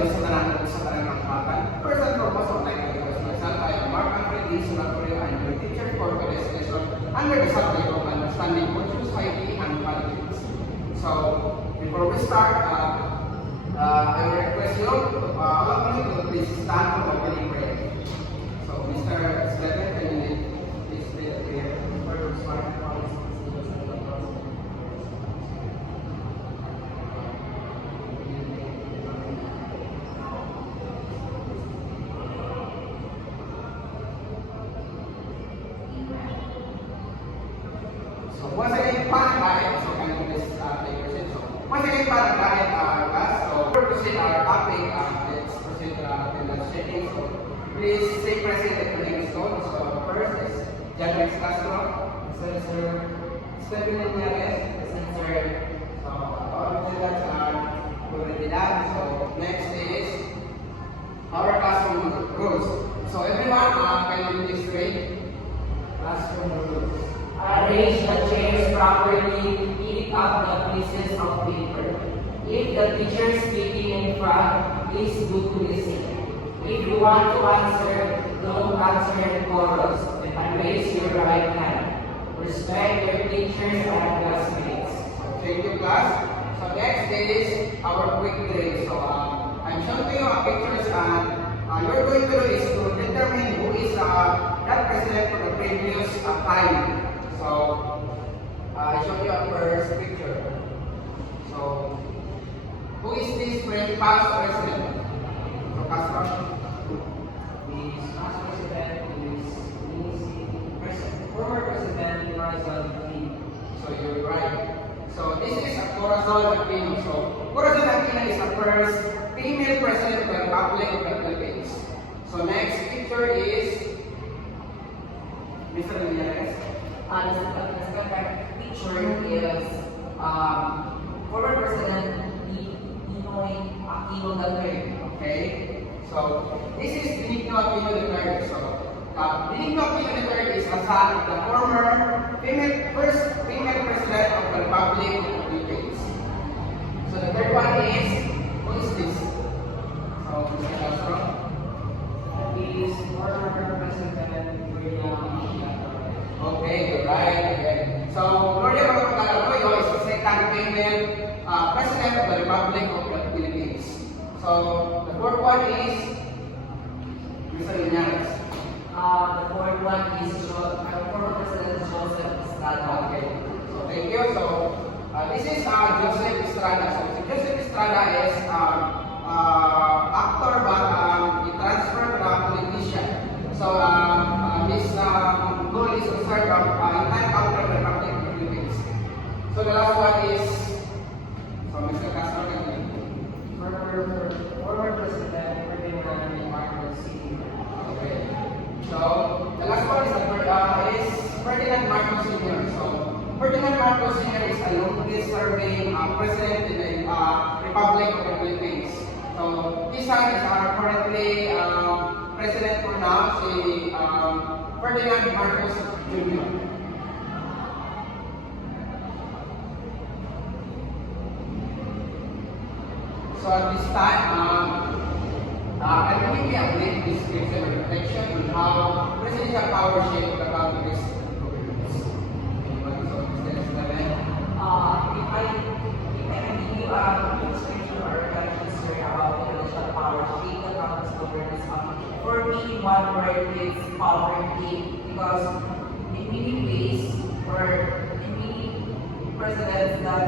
Diyos sa tanan sa tanan ng katan. First and foremost, I would like to introduce myself. I am Mark Anthony Sunatorio. I am your teacher for today's lesson under the subject of understanding Portuguese society and politics. So, before we start, I will request you, all of you, to please stand for the opening prayer. So, Mr. Sleven, can you please read the prayer for your smart policy? So, once again, para kahit, so can you please take your seat? So, once again, para kahit, class, so we'll proceed our topic, let's proceed to attendance checking. So, please stay present at the next call. So, first is John Rex Castro, Sir Stephen Ramirez, Sir, so all of them are already done. So, next is our classroom rules. So, everyone, can you please read classroom rules? Arrange the chairs properly, pick up the pieces of paper. If the teacher is speaking in front, please do listen. If you want to answer, don't answer in chorus and raise your right hand. Respect your teachers and classmates. Thank you, class. So next is our quick grade. So I'm showing you pictures and you're going to do is to determine who is that president for the previous time. So I show you a first picture. So who is this past president? So Castro. The past president is former President Corazon Aquino. So you're right. So this is a Corazon Aquino. So Corazon Aquino is the first female president of the Republic of the Philippines. So next picture is Mr. Ramirez. The second picture is former President Ninoy Aquino III. Okay. So this is Benigno Aquino III. So Benigno Aquino III is a son of the former first female president of the Republic of the Philippines. So the third one is, who is this? So Mr. Castro. Is former President William Okay, you're right. Okay. So Gloria Macapagal-Arroyo is the second female president of the Republic of the Philippines. So the fourth one is Mr. Linares. The fourth one is former President Joseph Estrada. Okay. So thank you. So this is Joseph Estrada. So si Joseph Estrada is actor but he transferred to politician. So his goal is to serve entire outer Republic of the Philippines. So the last one is Mr. Castro. Former President Ferdinand Marcos Sr. Okay. So the last one is Ferdinand Marcos Sr. So Ferdinand Marcos Sr. is the longest serving president in the Republic of the Philippines. So his son is currently president for now, si Ferdinand Marcos Jr. So at this time, I will give you a brief description and reflection on how presidential power shape the country's governance. If I can give you a description or a history about the presidential power shape the country's governance, for me, one word is poverty, because in many ways, or in many presidents that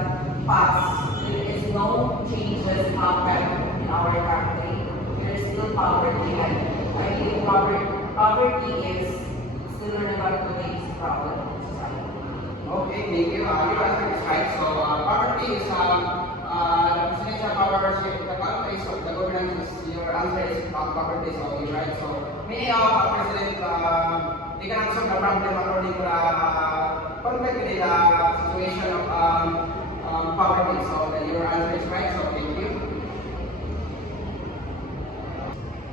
passed, there is no changes happen in our country. There is still poverty, and I believe poverty is still relevant to today's problem in society. Okay, thank you. You answered this right. So poverty is the presidential power shape of the country. So the governance is your answer is poverty. So you're right. So many president they can solve the problem according to the conflict in the situation of poverty. So your answer is right. So thank you.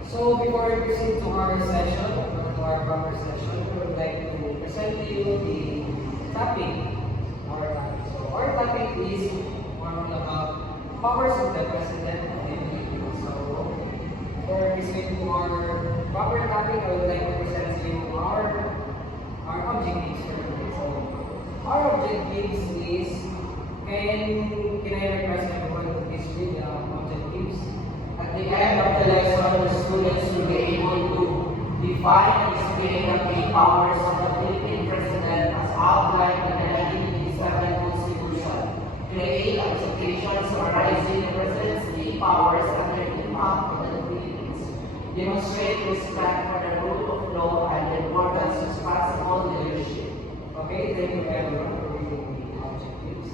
So before we proceed to our session, to our proper session, we would like to present to you the topic, our topic. So our topic is more about powers of the President of the Philippines. So, for respect to our proper topic, I would like to present to you our objectives for today. So, our objectives is, can I request everyone to please read the objectives? At the end of the lesson, the students will be able to define and explain the key powers of the Philippine President as outlined in the 1987 Constitution, create expectations arising the President's key powers and their impact on the Philippines, demonstrate respect for the rule of law and the importance of responsible leadership. Okay, thank you everyone for reading the objectives.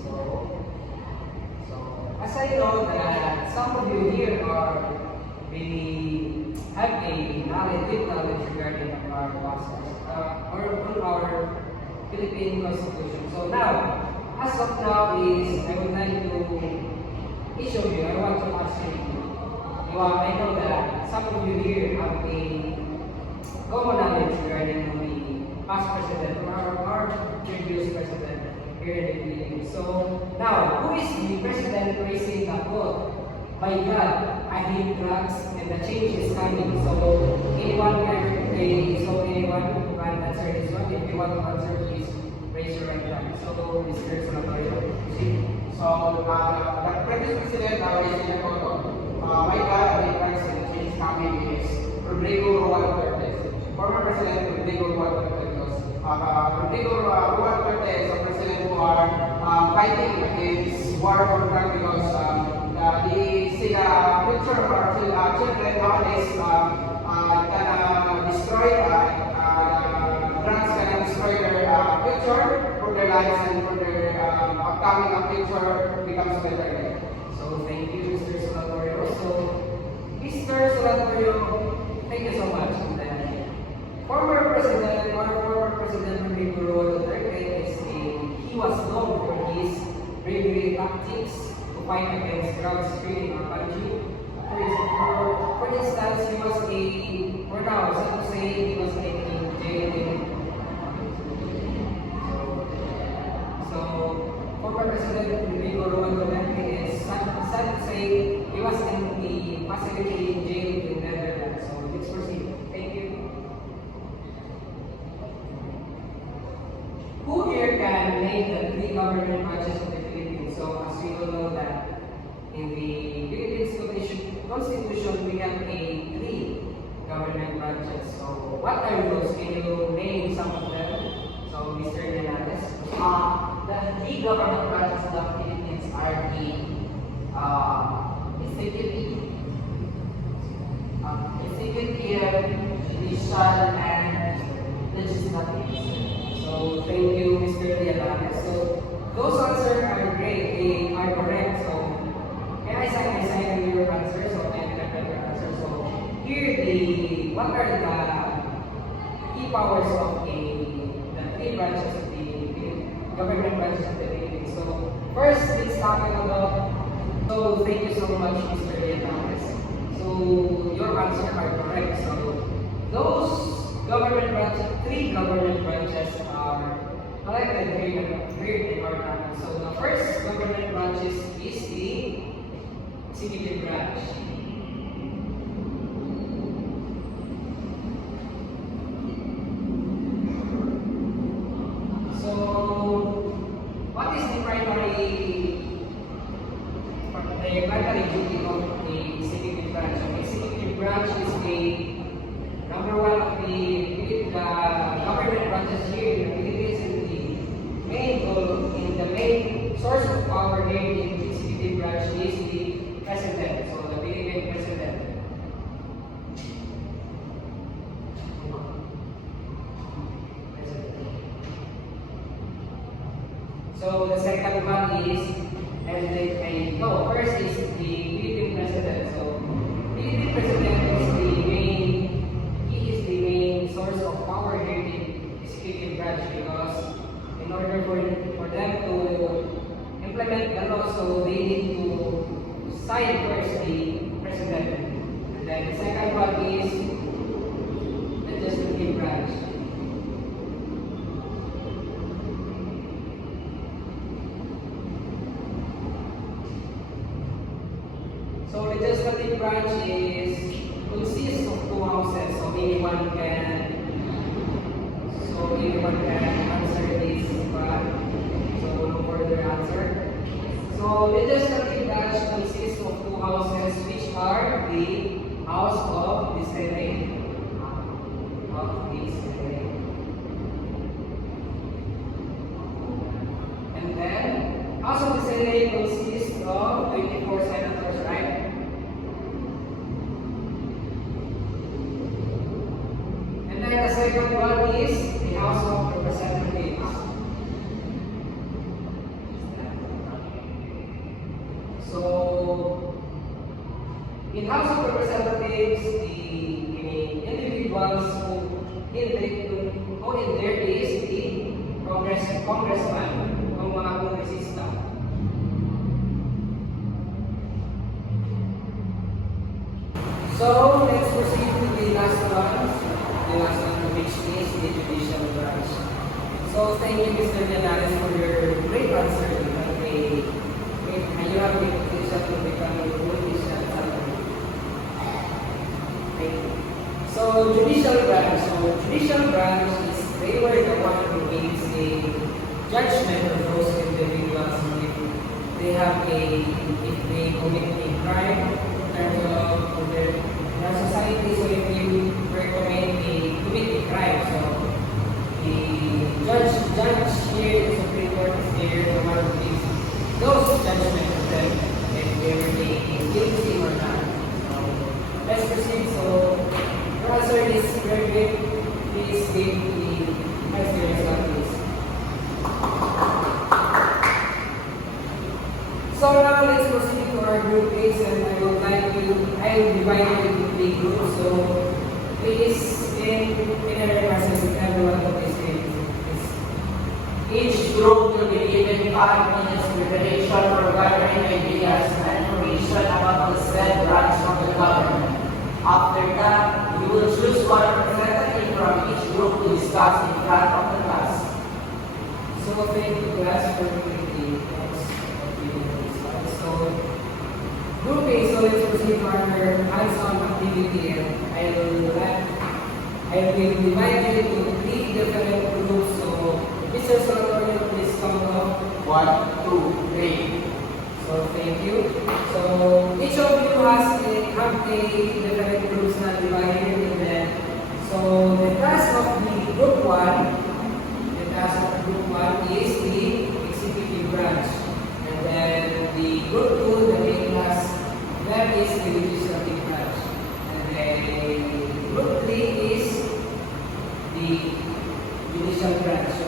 So as I know that some of you here have a deep knowledge regarding our process or on our Philippine Constitution. So now, as of now is I would like to issue you. I want to ask you. I know that some of you here have a common knowledge regarding the past president or our previous president here in the Philippines. So now, who is the president raising the quote? By God, I hate drugs and the change is coming. So anyone can answer this one. If you want to answer, please raise your right hand. So Mr. Salatorio, proceed. So, the previous president, is in my God, I think president change coming is Rodrigo Roa Duterte. Former President Rodrigo Roa Duterte. Rodrigo Roa Duterte is a president who are fighting against war on drug because the future of our children nowadays can destroy drugs can destroy their future for their lives and for their upcoming future becomes better. So thank you, Mr. Salatorio. So, Mr. Salatorio, thank you so much. And then, former President Rodrigo Roa Duterte he was known for his bravery tactics to fight against drugs here in our country. For instance, he was for now, sad to say, he was in jail. So, former President Rodrigo Roa Duterte is sad to say he was in the facility in jail in Netherlands. So let's proceed. Thank you. Who here can name the three government branches of the Philippines? So as we all know that in the Philippines Constitution we have three government branches. So what are those? Can you name some of them? So Mr. Hernandez. The three government branches of the Philippines are the executive, judicial, and legislative. So thank you, Mr. Hernandez. So those answers are great. They are correct. So can I sign your answer? So can I get your answer? So here what are the key powers of the three branches of the government branches of the Philippines? So first, let's talk about. So thank you so much, Mr. Hernandez. So your answers are correct. So those three government branches are collected here in our country. So the first government branch is the executive branch. So what is the primary duty of the executive branch? The executive branch is the number one of the government branches here in the Philippines, and the main source of power here in the executive branch is the president, so the Philippine president. So the second one is, first is the Philippine president. So Philippine president is the main source of power here in the executive branch because in order for them to implement the law, so they need to sign first the president. And then the second one is the legislative branch. So legislative branch is consists of two houses, so anyone can answer this one. So no further answer. So legislative branch consists of two houses, which are the House of the Senate. And then House of the Senate consists of 24 senators, right? And then the second one is the House of Representatives. So, in House of Representatives, the individuals who in there is the congressman, ang mga kongresista. So, let's proceed to the last one. The last one, which is the judicial branch. So, thank you, Mr. Llanares, for your great answer. You have the potential to become a politician. Thank you. So, judicial branch. So, judicial branch is they were the one who makes a judgment of those individuals if they commit a crime in terms of their society. So, if you commit a crime, so the judge here in the Supreme Court is here the one who makes those judgments of them if they were guilty or not. So, let's proceed. So, to answer this very quick, please give the vice chair please. So now let's proceed to our group A's, and I will divide it into 3 groups. So please in a process everyone to participate. Each group will be given 5 minutes preparation for gathering ideas and information about the said branch of the government. After that, you will choose one representative from each group to discuss in front of the class. So thank you class for the So group A, so let's proceed to our hands-on activity, and I will divide it into 3 different groups. So Mr. Solomon, please come up. 1, 2, 3. So thank you. So each of you have a different groups na divided in them. So the task of the group 1 is the executive branch. And then the group 2, the main task, that is the legislative branch. And then group 3 is the judicial branch. So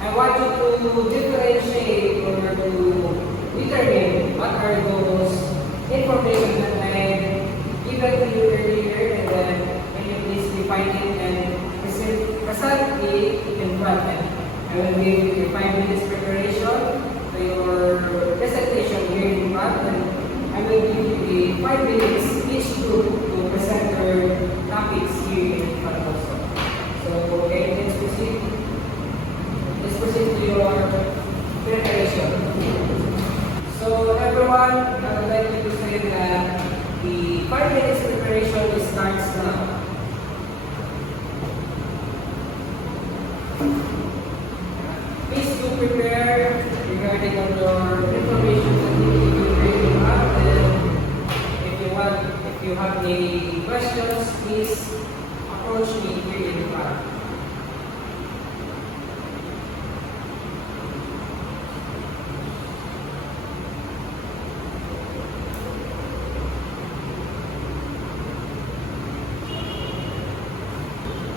I want you to differentiate or to determine what are those information that I given to you earlier, and then can you please define it and present it in front of me. I will give you 5 minutes preparation to your presentation here in front, and I will give you 5 minutes each group to present their topics here in front also. So okay, let's proceed. Let's proceed to your preparation. So everyone, I would like you to say that the 5 minutes preparation starts now. Please do prepare regarding on your information that you have, and if you have any questions, please approach me here in front.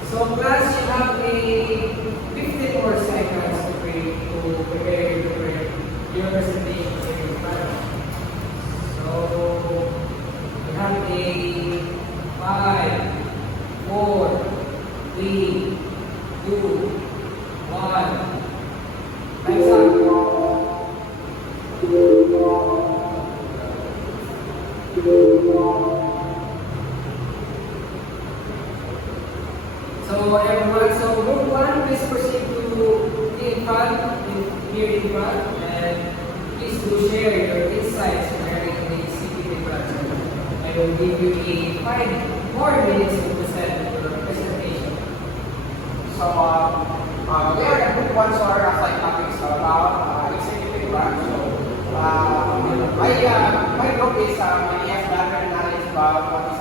So class, you have a 15 more seconds to prepare your presentation for your class. So you have a 5, 4, 3, 2, 1. Time's up. So everyone, so group 1, please proceed to the in front, here in front, and please do share your insights regarding the executive your answer. I will give you a 5 more minutes to present your presentation. So, we are the group one, so our assigned topics are about executive branch. So, my group is my background knowledge about what is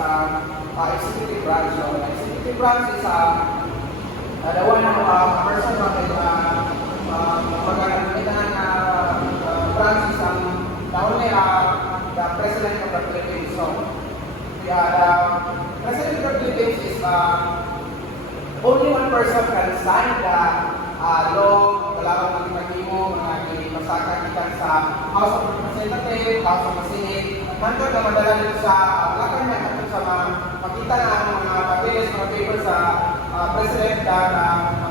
executive branch. So, executive branch is the one of a person who branch is the only the president of the Philippines. So, the president of the Philippines is only one person can sign the law, kailangan magpagimo, masakan kita sa House of Representatives, House of Senate. Nandun na madala nito sa plakan niya, nandun sa makita na ang mga papeles, mga papers sa President na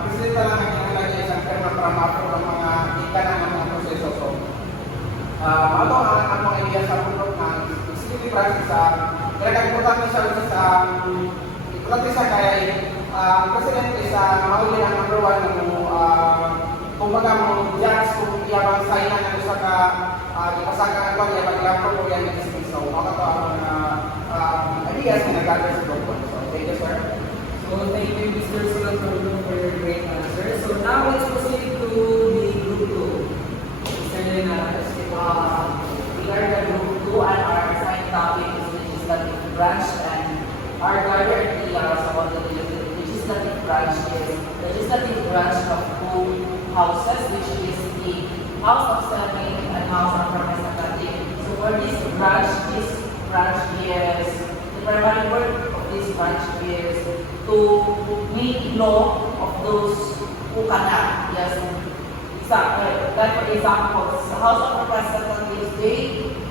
President na lang ang kinalagay sa terma para ma-approve ang mga kita na ng mga proseso. So, ano ang mga idea sa pulot ng executive branch sa kaya-importante siya sa importante siya kaya ang President is mahuli ang number one kung baga mong judge kung iyabang signan na gusto ka ipasakan ang pag iyabang lapro o yan yung isip. So, makato ang ideas na nag-gather sa group one. So, thank you, sir. So thank you, Mr. Sulatolo, for your great answer. So now let's proceed to the group 2. Mr. Lenares. We are the group 2 and our assigned topic is legislative branch, and our currently about the legislative branch is legislative branch of 2 houses, which is the House of Senate and House of Representatives. So for this branch is the primary work of this branch is to make law of those who cannot. Yes, exactly. Like for example, the House of Representatives,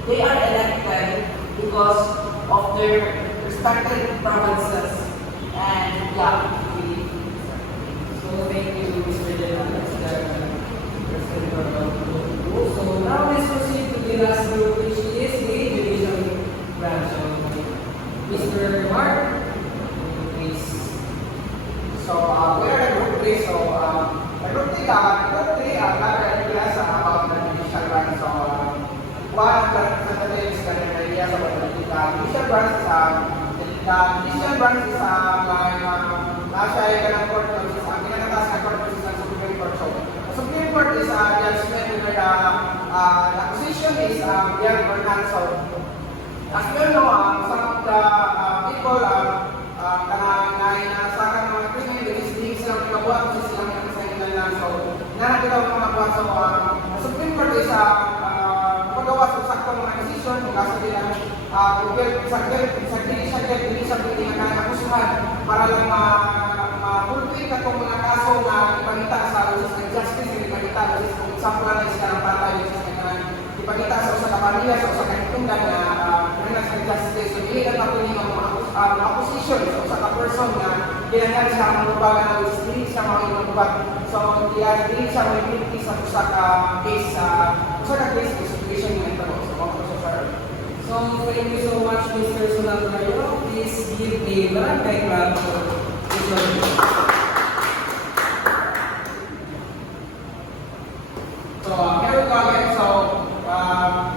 they are elected because of their respective provinces. And yeah, So thank you, Mr. Lenares. So now let's proceed to the last group, which is the division branch. Mr. Mark, please. So, we are the group 3. So, the group 3 covered class about the judicial branch. So, one of the representatives can ideas about the judicial branch. The judicial branch is like nasa ikanang court, which is ang pinakataas na court, which is ang Supreme Court. So, the Supreme Court is a judgment where the position is Pierre Bernal. So, as you know, some of the people nasakan ng mga krimen, hindi silang pinabuhat kasi silang pinakasahilan lang. So, nakakita ang mga buhat. So, the Supreme Court is pagawa sa saktong mga decision kung nasa bilang hindi siya pwede nakakusuhan para lang ma-fulfill ka itong mga kaso na ipagita sa justice, ipagita kung example na is karang patay, ipagita sa usa ka pamilya, sa usa ka hitungdan na sa justice. So, hindi ka pwede mga position sa usa ka person na kailangan siya manubagan na hindi siya manubagan. So, hindi siya manubagan sa usa ka case situation yung ito. So thank you so much, Mr. Sulatolo. Please give a barangay clap for Mr. So, here we go again. So,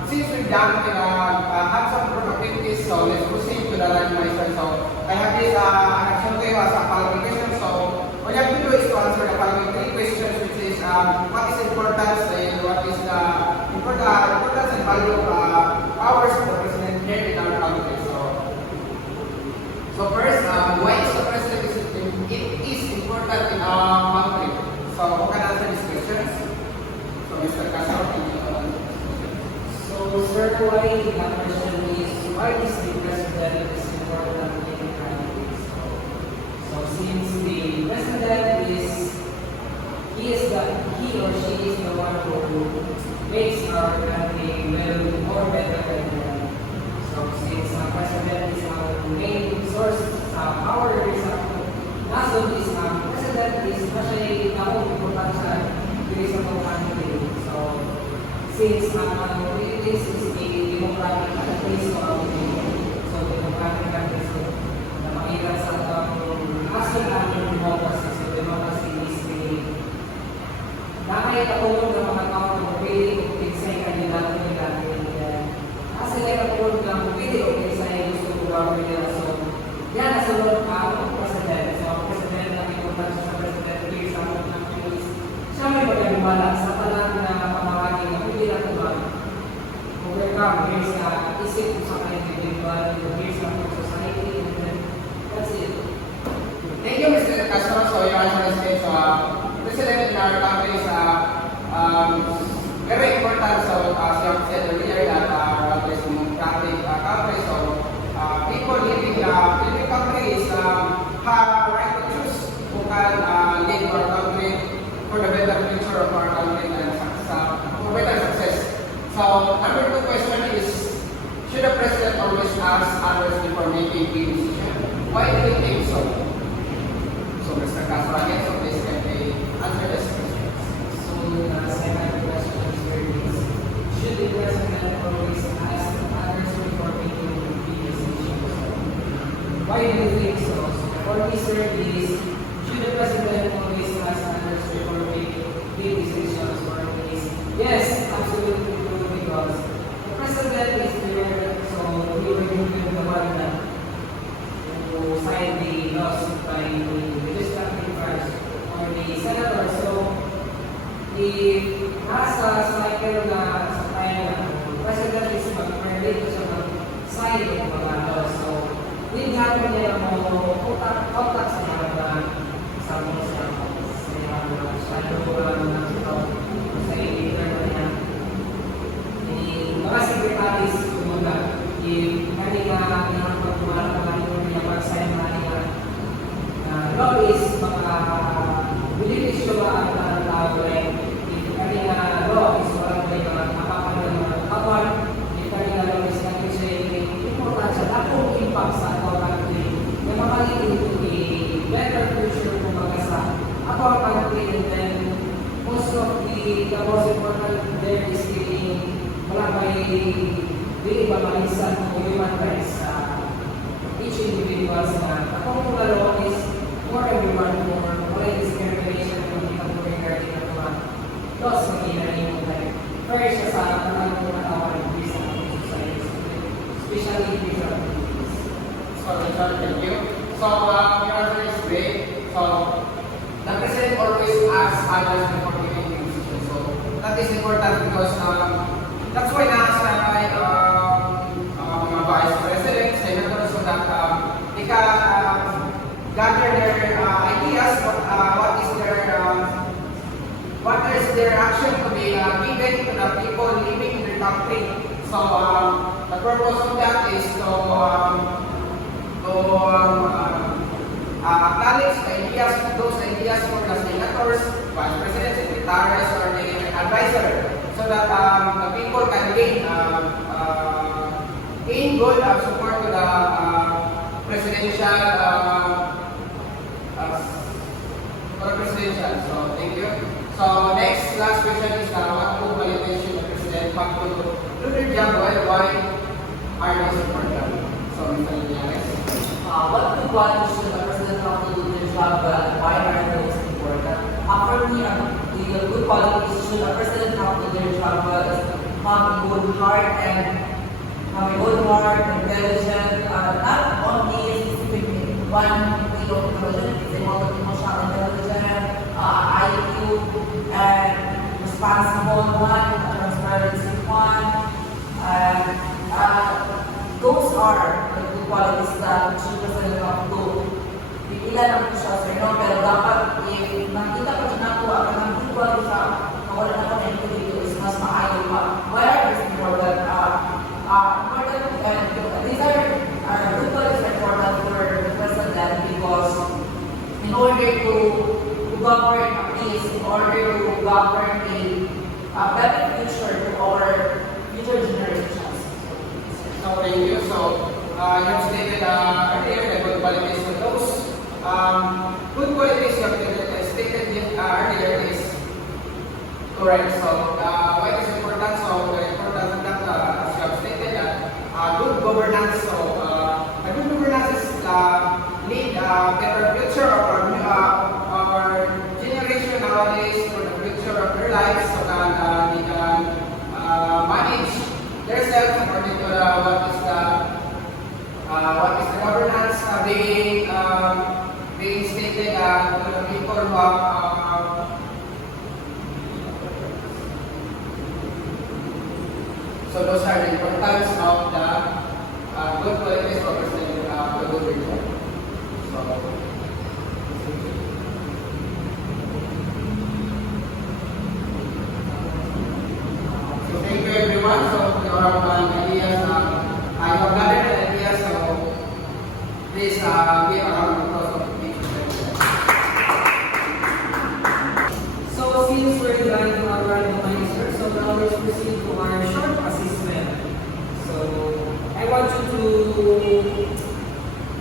since we've done have some group activities, so let's proceed to the randomization. So, I have this action to you as a following question. So, all you have to do is to answer the following 3 questions, which is what is importance and what is the importance and value of powers of the president here in our country. So first, why is the president important in our country? So, who can answer these questions? So, Mr. Casar, So sir, why the question is why is the president is important in the country? So since the president he or she is the one who makes our country more better than so since our president is our main source our naso is president is actually important sa country. So since Philippines is a democratic country, so democratic country, so napakita sa asal natin democracy. So democracy is the nakakatulong ng mga tao na pwede kung pinsay kanila natin. Kasi kaya natulong ng pwede o very important. So, as you have said earlier, that there's democratic country. So, people living countries have right to choose who can lead our country for the better future of our country and for better success. So, number 2 question is, should the president always ask others before making a decision? Why do you think so? So, Mr. Castro, again, so please can they answer this question? So the second question here is, should the president always ask others before making big decisions? Why do you think so? So for me, sir, is, should the president always ask others before making big decisions? For me is, yes, absolutely true, because the president is there, so he will give the one that to sign the laws by the legislative branch or the senator. So, if nasa cycle na sa tayo na president is mag-permit siya mag-sign ng mga laws. So, with nga po niya mo contact sa mga na sa mga sa mga sa editor niya. Mga secretaries kumuna, if kanina pagkumalang mga niya mag-sign mga law is benepisyo ba ang tao rin. If kanina law is walang may mga kapakalan ng mga kawan, if kanina law is nag-isay, important siya, akong impact sa ako country, na makalitin ito better future kung mga sa ako country. And then, most of the most important there is wala may di ba malisan o human rights sa each individual na akong law is for everyone, for wala discrimination kung hindi ka po regarding ng mga laws na ginagawa tayo. First, siya sa mga tumatawa ng sa society, especially in these activities. So, Richard, thank you. So, your answer is great. So, the president always asks others before making decisions. So, that is important because that's why nasa mga vice president, senators, so that they can gather their ideas, what is their action to be given to the people living in their country. So the purpose of that is to acknowledge the ideas, those ideas for the senators, vice president, secretaries, or the advisor, so that the people can gain good support to the presidential. So thank you. So next last question is what qualities should the president have to do their job well? Why are they important? So Mr. Lianes. What good qualities should the president have to do their job well, and why are they most important? For me, the good qualities should the president have to do their job well is have a good heart and intelligent, not only specific in one field of intelligence, it's able to emotional intelligence, IQ, and responsible one, transparency one. Those are the good qualities that should president have to. Ilan ang siya sir, no? Pero dapat, if nakita ko siya nakuha ka ng good qualities sa wala na ko na individual is mas maayo pa. Why are these important? These are good qualities important for the president because in order to govern a peace, in order to govern a better future to our future generations. So thank you. So you have stated earlier the good qualities of those. Good qualities you have stated earlier is correct. So why is important? So the importance of that, as you have stated, good governance. So a good governance is lead a better future of our generation nowadays for the future of their lives, so that they can manage themselves according to what is the governance being stated to the people who have. So those are the importance of the good qualities of the good religion. So, So thank you everyone. So there are ideas. I have gathered ideas. So please give a round of applause of each of them. So since we're done with our randomizer, so now let's proceed to our short assessment. So I want you to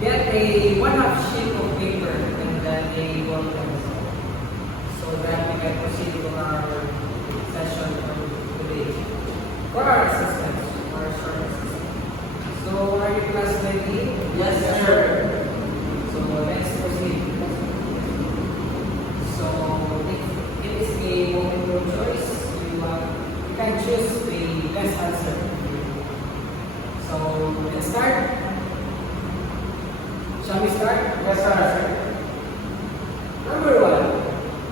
get a one-half sheet of paper and then a ball pencil so that we can proceed to our session for today. For our assessment, for our short assessment. So are you class ready? Yes, sir. So let's proceed. So it is a multiple choice. You can choose the best answer. So let's start. Shall we start? Yes, sir. Number one,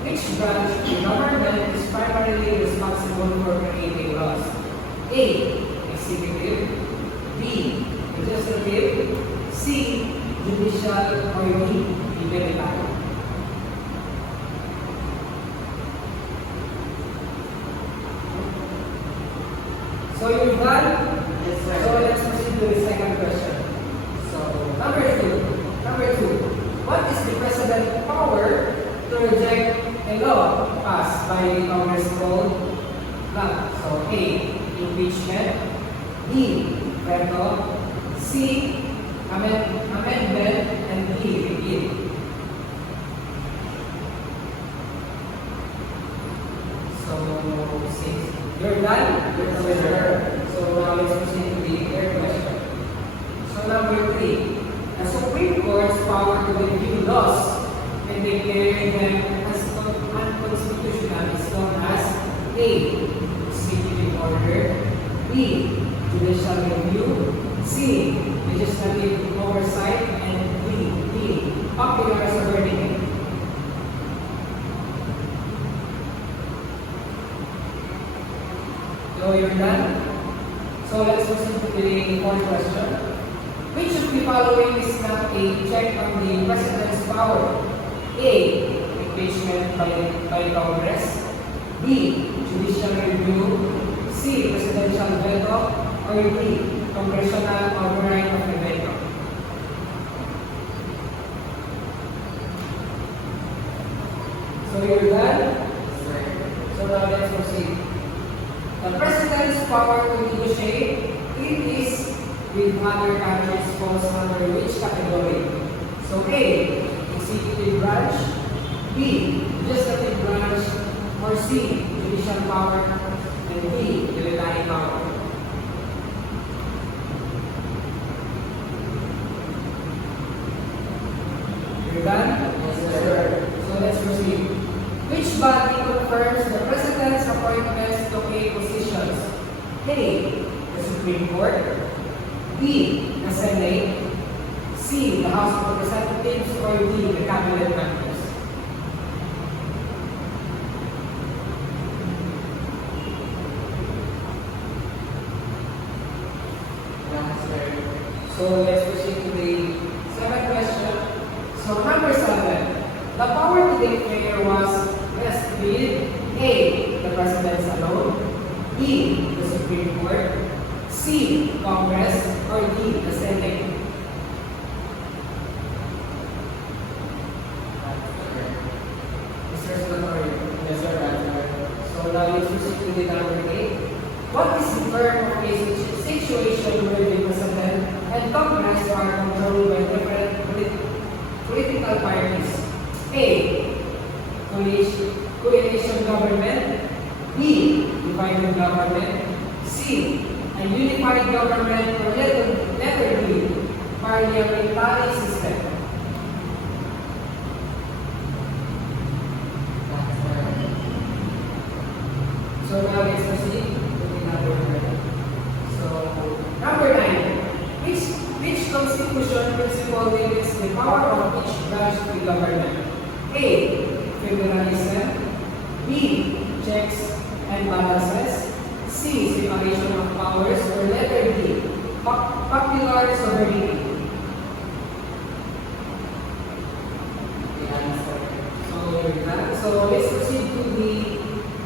which branch of the government is primarily responsible for creating laws? A. Executive. B. Legislative. C. Judicial. Or D. Military. So you're done? Yes, sir. So let's proceed to the second question. So number two. What is the president's power to reject a law passed by the Congress called blank? So A. Impeachment. B. Veto. C. Amendment. And D. Repeal. So six. You're done? Yes, sir. So now let's proceed to the third question. So number three. The Supreme Court's power to review laws and declare them as unconstitutional is known as A. Executive order. B. Judicial review. C. Legislative oversight. And D. Popular sovereignty. So you're done? So let's proceed to the fourth question. Which of the following is not a check on the president's power? A. Impeachment by Congress. B. Judicial review. C. Presidential veto. Or D. Congressional override of the veto. So you're done? So now let's proceed. The president's power to negotiate treaties with other countries falls under which category? So A. Executive branch. B. Legislative branch. Or C. Judicial power. And D. Military power. You're done? Yes, sir. So let's proceed. Which body confirms the president's appointments to key positions? A. The Supreme Court. B. The Senate. C. The House of Representatives. Or D. The Cabinet members. Yes, sir. So let's proceed to the seventh question. So number 7. The power to declare was vested with A. The President alone. B. The Supreme Court. C. Congress. Or D. The Senate. Mr. Senator. Yes, sir. So now let's proceed to the number 8. What is the term of a situation where the President and Congress are controlled by different political parties? A. Coalition government. B. Divided government. C. A unified government. Or letter B. Parliamentary system. So now let's proceed to the number 9. So number 9. Which constitution principle limits the power of each branch of the government? A. Federalism. B. Checks and balances. C. Separation of powers. Or letter D. Popular sovereignty. So let's proceed to the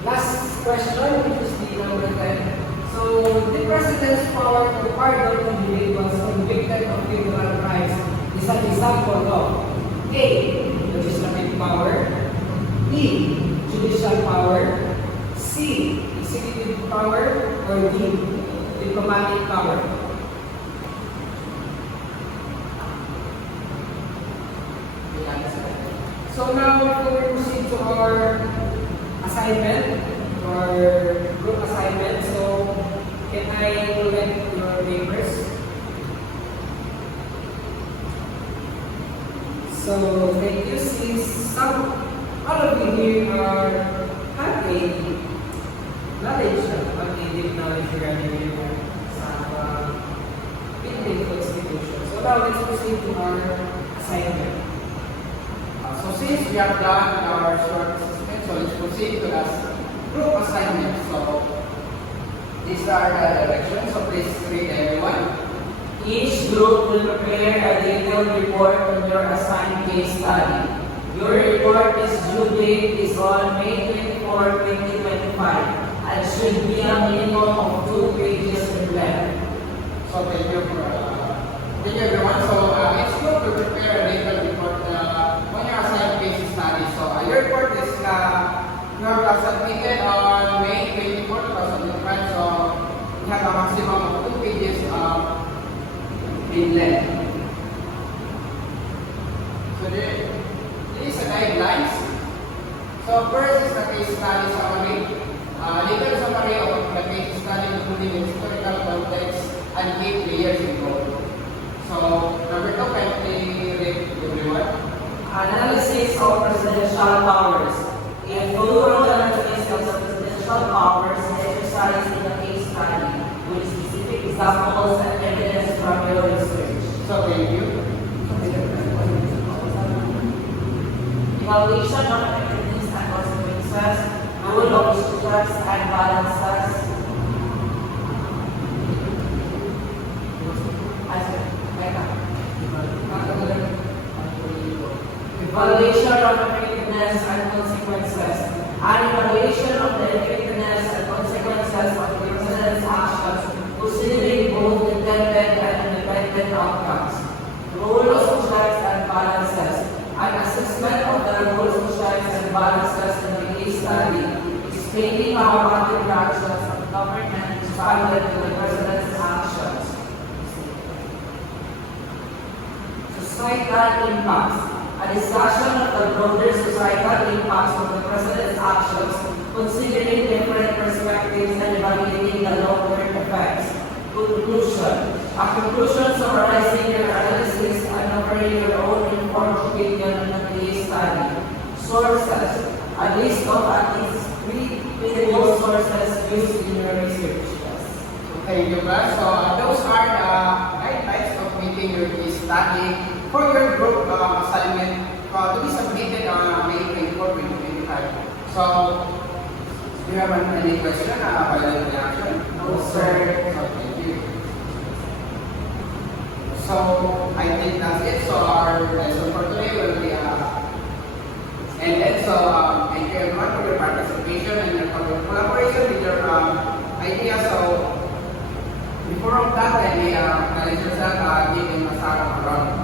last question, which is the number 10. or D, diplomatic power. So now we proceed to our assignment or group assignment. So can I collect your papers? So thank you, since all of you here have a knowledge, a deep knowledge regarding sa Philippine Constitution. So now let's proceed to our assignment. So since we have done our short assessment, so let's proceed to the group assignment. So these are the directions. So please read everyone. Each group will prepare a detailed report on your assigned case study. Your report is due date is on May 24, 2025 and should be a minimum of 2 pages in length. So thank you everyone. So each group will prepare a detailed report on your assigned case study. So your report is submitted on May 24, 2025. So we have a maximum of 2 pages in length. So there is a guidelines. So first is the case study summary. Legal summary of the case study including the historical context and key players involved. So number 2, can we read everyone? Analysis of presidential powers. A thorough analysis of the presidential powers exercised in the case study with specific examples and evidence from your research. So thank you. Evaluation of effectiveness and consequences, role of checks and balances. Evaluation of effectiveness and consequences. An evaluation of the effectiveness and consequences of the president's actions, considering both intended and unintended outcomes. Role of checks and balances. An assessment of the roles of checks and balances in the case study, explaining how other actions of government responded to the president's actions. Societal impacts. A discussion of the broader societal impacts of the president's actions, considering different perspectives and evaluating the long-term effects. Conclusion. A conclusion summarizing your analysis and offering your own informed opinion on the case study. Sources. A list of at least 3 credible sources used in your research. Thank you, class. So those are the guidelines of making your case study for your group assignment to be submitted on May 24, 2025. So, do you have any question about the reaction? No, sir. So, thank you. So, I think that's it. So, our lesson for today will be ended. So, thank you everyone for your participation and your collaboration with your ideas. So, before all that, let me acknowledge yourself, giving a round